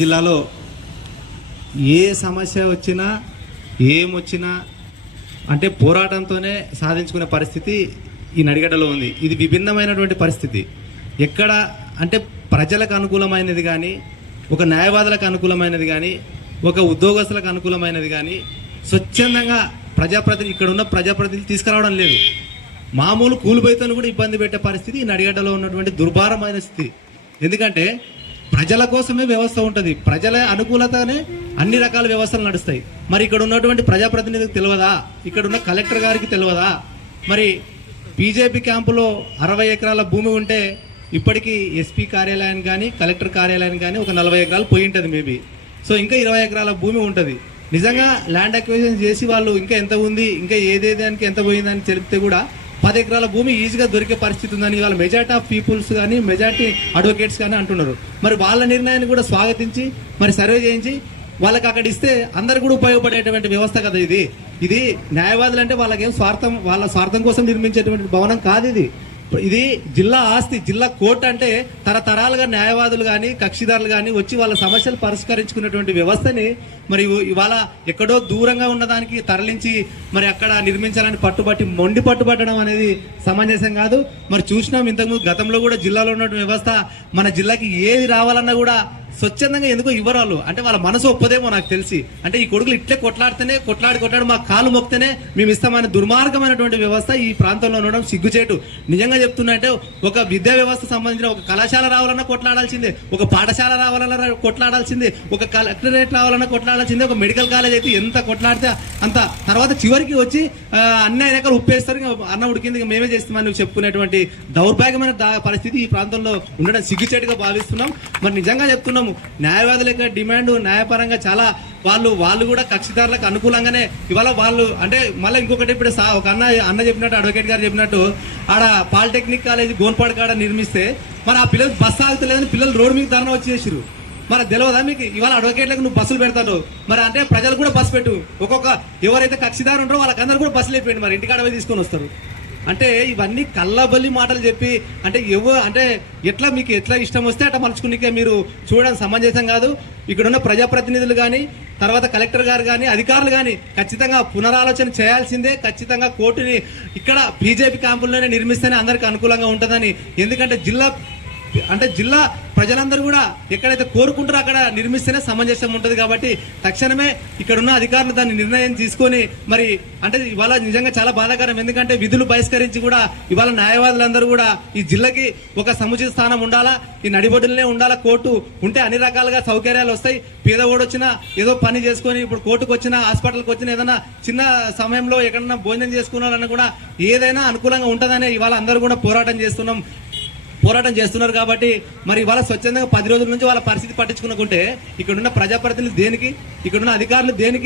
జిల్లాలో ఏ సమస్య వచ్చినా ఏమొచ్చినా అంటే పోరాటంతోనే సాధించుకునే పరిస్థితి ఈ నడిగడ్డలో ఉంది. ఇది విభిన్నమైనటువంటి పరిస్థితి. ఎక్కడ అంటే ప్రజలకు అనుకూలమైనది కానీ, ఒక న్యాయవాదులకు అనుకూలమైనది కానీ, ఒక ఉద్యోగస్తులకు అనుకూలమైనది కానీ స్వచ్ఛందంగా ఇక్కడ ఉన్న ప్రజాప్రతినిధులు తీసుకురావడం లేదు. మామూలు కూలిపోయితో కూడా ఇబ్బంది పెట్టే పరిస్థితి ఈ నడిగడ్డలో ఉన్నటువంటి దుర్భారమైన స్థితి. ఎందుకంటే ప్రజల కోసమే వ్యవస్థ ఉంటుంది, ప్రజల అనుకూలతనే అన్ని రకాల వ్యవస్థలు నడుస్తాయి. మరి ఇక్కడ ఉన్నటువంటి ప్రజాప్రతినిధికి తెలియదా? ఇక్కడ ఉన్న కలెక్టర్ గారికి తెలియదా? మరి బీజేపీ క్యాంపులో 60 ఎకరాల భూమి ఉంటే ఇప్పటికీ ఎస్పీ కార్యాలయానికి కానీ కలెక్టర్ కార్యాలయానికి కానీ ఒక 40 ఎకరాలు పోయి ఉంటుంది మేబీ. సో ఇంకా 20 ఎకరాల భూమి ఉంటుంది. నిజంగా ల్యాండ్ అక్విజిషన్ చేసి వాళ్ళు ఇంకా ఎంత ఉంది, ఇంకా ఏదేదానికి ఎంత పోయిందని తెలిపితే కూడా 10 ఎకరాల భూమి ఈజీగా దొరికే పరిస్థితి ఉందని వాళ్ళ మెజారిటీ ఆఫ్ పీపుల్స్ కానీ మెజారిటీ అడ్వకేట్స్ కానీ అంటున్నారు. మరి వాళ్ళ నిర్ణయాన్ని కూడా స్వాగతించి మరి సర్వే చేయించి వాళ్ళకి అక్కడ ఇస్తే అందరు కూడా ఉపయోగపడేటువంటి వ్యవస్థ కదా ఇది. ఇది న్యాయవాదులు అంటే వాళ్ళకేం స్వార్థం, వాళ్ళ స్వార్థం కోసం నిర్మించేటువంటి భవనం కాదు ఇది. ఇది జిల్లా ఆస్తి. జిల్లా కోర్టు అంటే తరతరాలుగా న్యాయవాదులు కానీ కక్షిదారులు కానీ వచ్చి వాళ్ళ సమస్యలు పరిష్కరించుకున్నటువంటి వ్యవస్థని మరి ఇవాళ ఎక్కడో దూరంగా ఉన్నదానికి తరలించి మరి అక్కడ నిర్మించాలని మొండి పట్టుబట్టడం అనేది సమంజసం కాదు. మరి చూసినాం ఇంతకుముందు గతంలో కూడా జిల్లాలో ఉన్న వ్యవస్థ మన జిల్లాకి ఏది రావాలన్నా కూడా స్వచ్ఛందంగా ఎందుకో ఇవ్వరాలు. అంటే వాళ్ళ మనసు ఒప్పదేమో నాకు తెలిసి. అంటే ఈ కొడుకులు ఇట్లే కొట్లాడి మా కాలు మొక్తేనే మేము ఇస్తామనే దుర్మార్గమైనటువంటి వ్యవస్థ ఈ ప్రాంతంలో ఉండడం సిగ్గుచేటు. నిజంగా చెప్తున్నా అంటే ఒక విద్యా వ్యవస్థ సంబంధించిన ఒక కళాశాల రావాలన్నా కొట్లాడాల్సిందే, ఒక పాఠశాల రావాలన్నా కొట్లాడాల్సిందే, ఒక కలెక్టరేట్ రావాలన్నా కొట్లాడాల్సిందే, ఒక మెడికల్ కాలేజ్ అయితే ఎంత కొట్లాడితే అంత. తర్వాత చివరికి వచ్చి అన్ని రకాల ఉప్పేస్తారు, అన్న ఉడికింది మేమే చేస్తామని నువ్వు చెప్పుకునేటువంటి దౌర్భాగ్యమైన పరిస్థితి ఈ ప్రాంతంలో ఉండడం సిగ్గుచేటుగా భావిస్తున్నాం. మరి నిజంగా చెప్తున్నాం, న్యాయవాదుల యొక్క డిమాండ్ న్యాయపరంగా చాలా వాళ్ళు కూడా కక్షిదారులకు అనుకూలంగానే ఇవాళ వాళ్ళు అంటే మళ్ళీ ఇంకొకటి ఇప్పుడు ఒక అన్న చెప్పినట్టు అడ్వకేట్ గారు చెప్పినట్టు ఆడ పాలిటెక్నిక్ కాలేజ్ గోన్పాడు కాడ నిర్మిస్తే మరి ఆ పిల్లలు బస్సు ఆగుతలేదని పిల్లలు రోడ్డు మీద ధర్నా వచ్చేసారు. మరి తెలియదా మీకు? ఇవాళ అడ్వకేట్లకు నువ్వు బస్సులు పెడతావు, మరి అంటే ప్రజలు కూడా బస్సు పెట్టు. ఎవరైతే కక్షిదారు ఉంటారో వాళ్ళకందరూ కూడా బస్సులు అయిపోయింది, మరి ఇంటికాడ పోయి తీసుకొని వస్తారు. అంటే ఇవన్నీ కళ్ళబల్లి మాటలు చెప్పి అంటే అంటే మీకు ఎట్లా ఇష్టం వస్తే అట్లా మలుచుకునికే మీరు చూడడం సమంజసం కాదు. ఇక్కడున్న ప్రజాప్రతినిధులు కానీ తర్వాత కలెక్టర్ గారు కానీ అధికారులు కానీ ఖచ్చితంగా పునరాలోచన చేయాల్సిందే. ఖచ్చితంగా కోర్టుని ఇక్కడ బీజేపీ క్యాంపుల్లోనే నిర్మిస్తేనే అందరికీ అనుకూలంగా ఉంటుందని. ఎందుకంటే జిల్లా ప్రజలందరూ కూడా ఎక్కడైతే కోరుకుంటారో అక్కడ నిర్మిస్తేనే సమంజసం ఉంటుంది. కాబట్టి తక్షణమే ఇక్కడ ఉన్న అధికారులు దాన్ని నిర్ణయం తీసుకొని మరి అంటే ఇవాళ నిజంగా చాలా బాధాకరం. ఎందుకంటే విధులు బహిష్కరించి కూడా ఇవాళ న్యాయవాదులందరూ కూడా ఈ జిల్లాకి ఒక సముచిత స్థానం ఉండాలా, ఈ నడిబొడ్డులనే ఉండాలా. కోర్టు ఉంటే అన్ని రకాలుగా సౌకర్యాలు వస్తాయి. పేదవాడు వచ్చినా ఏదో పని చేసుకొని ఇప్పుడు కోర్టుకు వచ్చినా హాస్పిటల్కి వచ్చినా ఏదైనా చిన్న సమయంలో ఎక్కడన్నా భోజనం చేసుకున్నారన్నా కూడా ఏదైనా అనుకూలంగా ఉంటుందనే ఇవాళ అందరూ కూడా పోరాటం చేస్తున్నారు. కాబట్టి మరి ఇవాళ స్వచ్ఛందంగా 10 రోజుల నుంచి వాళ్ళ పరిస్థితి పట్టించుకునుకుంటే ఇక్కడున్న ప్రజాప్రతినిధులు దేనికి, ఇక్కడున్న అధికారులు దేనికి?